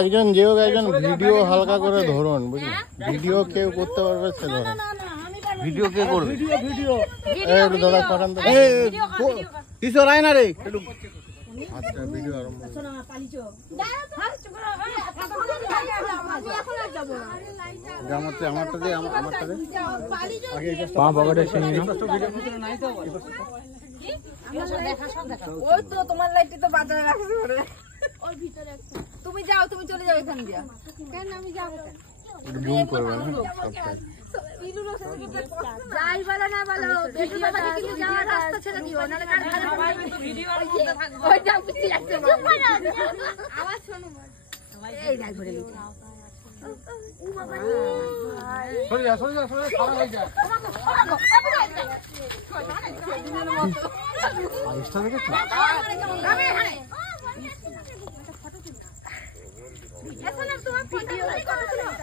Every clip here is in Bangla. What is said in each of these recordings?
একজন যে হোক একজন ভিডিও হালকা করে ধরুন, বুঝলেন? ভিডিও কেউ করতে পারবে সে ধরুন। ভিডিও কে করবে? একটু দাদা পাঠান তো। কিশোর আয় না রে। আচ্ছা ভিডিও আরম্ভ। আমারটা দে, আমারটা দে। পা পকেটে ছিনি না। ওই তো তোমার লাইটটি তো বাজারে রাখছে ওরে। ওর ভিতরে আছে। তুমি যাও, তুমি চলে যাও এখান দিয়ে। কেন আমি যাব কেন? জুম করবে না সবটাই। যাই বলো না বলো, বেটু বাবাকে কিন্তু যাওয়ার রাস্তা ছেড়ে দিও, নালে কার ঘরে ভিডিওর মধ্যে থাকবে। ওইটা পিছে যাচ্ছে। চুপ করো। আওয়াজ শোনো। এই যাই ঘরে লিখে। ও বাবা রে। সরে যা খারাপ হয়ে যায়। আইসটা দেখেছো? আমি এখানে এখানে তোমার ফটো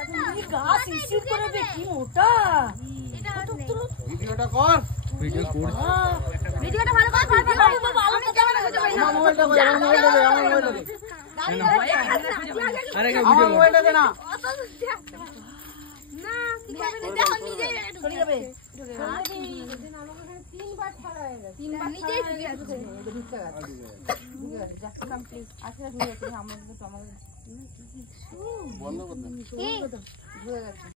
তুমি গাছ ইস্যু করবে কি মোটা ভিডিওটা কর। ভিডিও করছি। ভিডিওটা ভালো করে আমি ক্যামেরা খুঁজে পাই না। আমার মোবাইলটা দে, আমার মোবাইলটা দে। আরে কে ভিডিও মোবাইলটা দে না। না কি করবে দেখো নিজে চলে যাবে তিনবার ছাড়া হয়ে গেছে তিনবার নিজেই ঢুকে আছে ঢুকে গেছে যা কমপ্লিট আছে ঢুকে গেছে আমাদের তো আমাদের বন্ধ করতে। ঢুকে গেছে